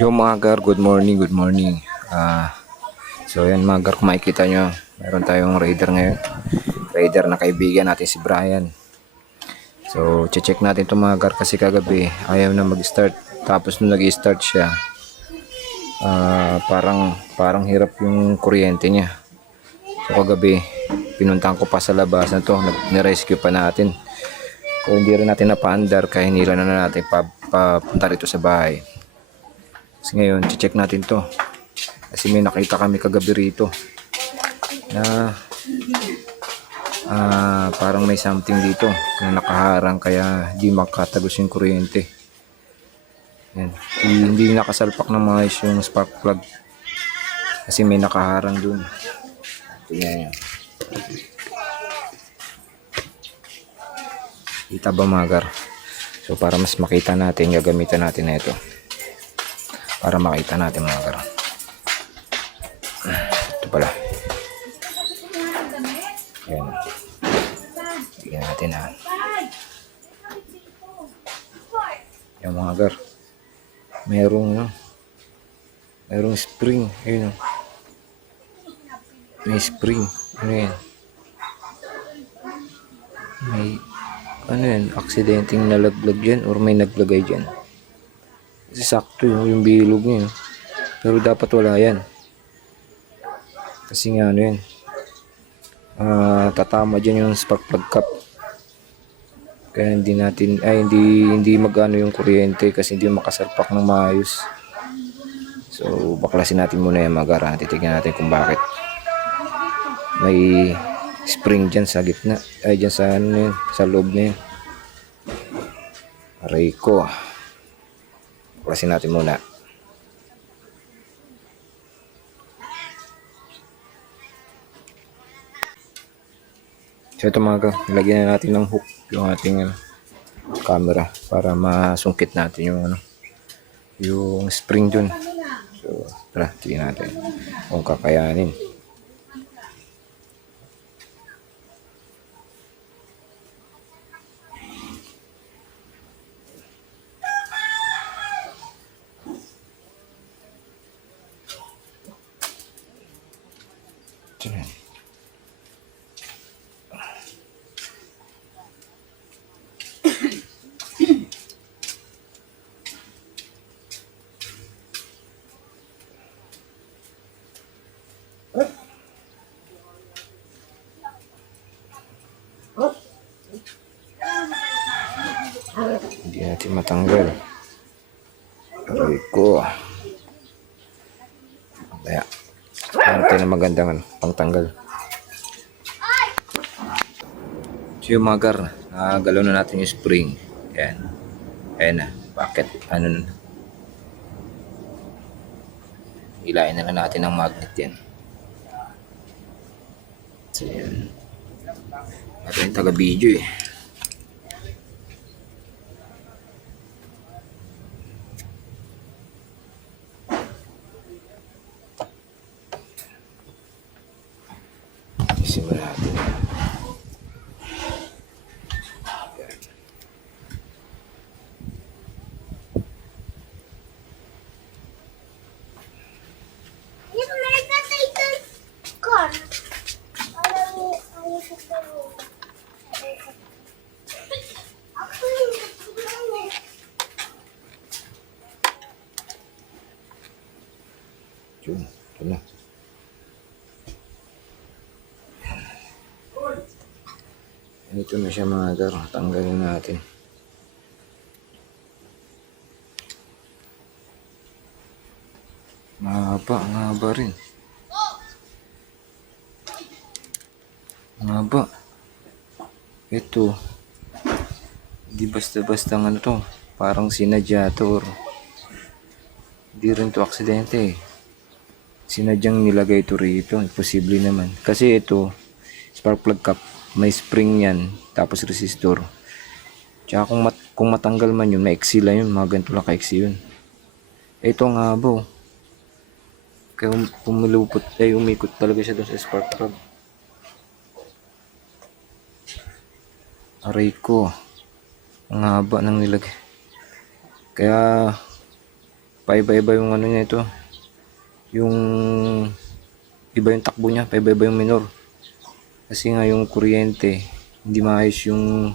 Yo mga gar, good morning, good morning. So yan mga gar, kung makikita nyo, meron tayong raider ngayon. Raider na kaibigan natin si Brian. So check natin itong mga gar kasi kagabi ayaw na mag-start. Tapos nung nag-start siya, parang hirap yung kuryente niya. So kagabi, pinuntahan ko pa sa labas na to, ni-rescue pa natin. So hindi rin natin napaandar kaya hinila na natin papunta rito sa bahay. Kasi ngayon, check natin to. Kasi may nakita kami kagabi rito na parang may something dito na nakaharang kaya di makatagos yung kuryente. Yan. Hindi nakasalpak ng mga yung spark plug kasi may nakaharang dun. Tingnan nyo. Kita ba mga gar? So para mas makita natin, gagamitan natin na ito. Para makita natin mga gar. Ito pala. Ayan. Tignan natin ha. Yung mga gar. Merong spring. Ayun. May spring. Ano yan? May ano yan? Aksidenteng nalaglag dyan or may naglagay dyan. Kasi sakto yung bilog niya. Pero dapat wala yan. Kasi nga ano yan. Tatama dyan yung spark plug cap. Kaya hindi magano yung kuryente kasi hindi makasalpak ng maayos. So baklasin natin muna yung mga gar. Titignan natin kung bakit may spring dyan sa gitna. Ay dyan sa ano yun, sa loob na yun. Aray ko. Baklasin natin muna. So ito mga gar, lagyan na natin ng hook yung ating camera para masungkit natin yung spring dun. So tara, tingnan natin kung kakayanin. Tingnan. Hindi natin matanggal. Aray ko. Kaya natin na magandang pangtanggal. So yung mga gar, nagalaw na natin yung spring. Yan. Ayan na. Bakit? Ilayin na lang natin ng magnet yan. So yan. Ito yung taga-video eh. Simulan natin. Yun, ito na. Ito na siya mga gar, tanggalin natin. Mahaba rin. Mahaba. Ito. Hindi basta-basta to. Parang sinadya to or hindi rin to aksidente eh. Sinadyang nilagay ito rito. Imposible naman. Kasi ito, spark plug cap, may spring yan. Tapos resistor. Tsaka kung matanggal man yun, maiksi lang yun. Mga ganito lang kaiksi yun. Ito ang haba. Kaya umikot talaga siya doon sa spark plug. Aray ko. Ang haba ng nilagay. Kaya paiba-iba yung ano niya ito. Yung iba yung takbo niya, paiba-iba yung minor. Kasi nga yung kuryente, hindi maayos yung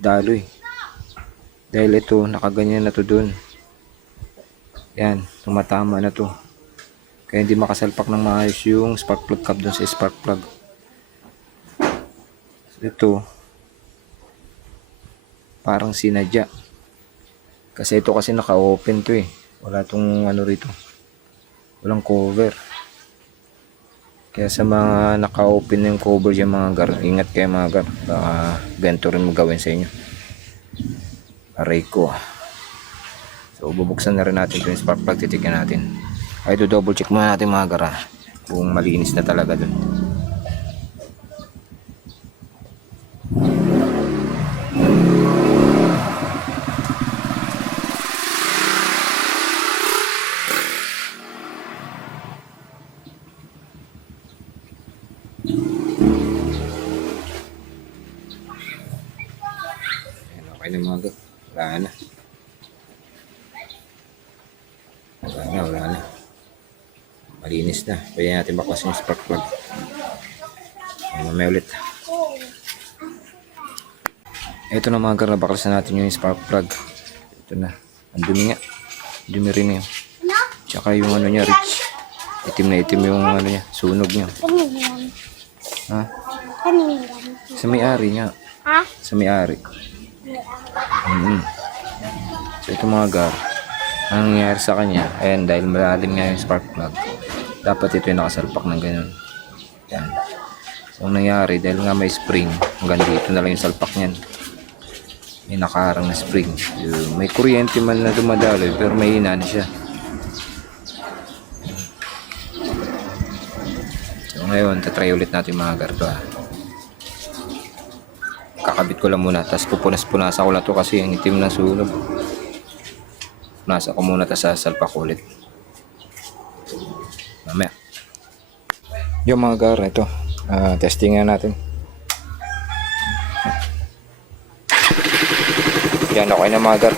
daloy. Dahil ito, nakaganyan na to dun. Yan, tumatama na to. Kaya hindi makasalpak ng maayos yung spark plug cap dun sa spark plug. Ito, parang sinadya. Kasi ito kasi naka-open to eh. Wala tong ano rito. Walang cover. Kaya sa mga naka-open na yung cover yung mga gar, ingat kayo mga gar. Baka ganito rin magawin sa inyo. Aray ko. So bubuksan na rin natin yung spark plug, titikin natin. Ay do double check muna natin mga gar kung malinis na talaga dun. Okay na mga gar. Wala na. Wala na. Malinis na. Pwede natin baklas yung spark plug. Mamaya ulit. Ito na mga gar, baklasan natin yung spark plug. Ito na. Ang dumi nga. Dumi rin yun. Tsaka yung ano niya, rich. Itim na itim yung ano niya, sunog niya. Ha? Sa may-ari niya. Ha? Sa may-ari. So ito mga gar, ang nangyayari sa kanya, ayan, dahil malalim nga yung spark plug, dapat ito yung nakasalpak ng ganun. Yan. So ang nangyari, dahil nga may spring, hanggang dito na lang yung salpak niyan. May nakaharang na spring. May kuryente man na dumadaloy, pero may hina na siya. So ngayon, tatry ulit natin mga gar to. Kakabit ko lang muna, tapos pupunas-punasan ko lang to kasi ang itim na sunog. Punasan ko muna, tapos sasalpak ko ulit. Mamaya. Yung mga gar, ito. Testing nga natin. Yan, okay na mga gar.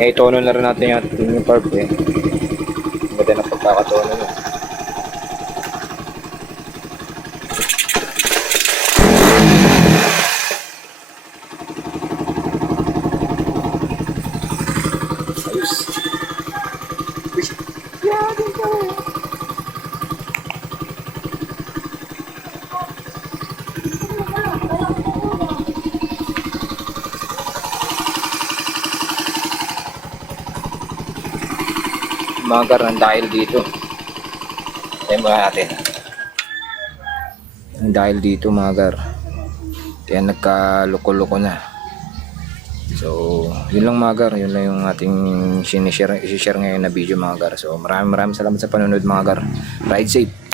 Itono na rin natin yung carb eh. Maganda na pagkakatono nyo. Mga gar, dahil dito. Tayo muna natin. Dahil dito mga gar, kaya nagkaloko-loko na. So, yun lang mga gar. Yun lang yung ating i-share ngayon na video mga gar. So, maraming salamat sa panonood mga gar. Ride safe.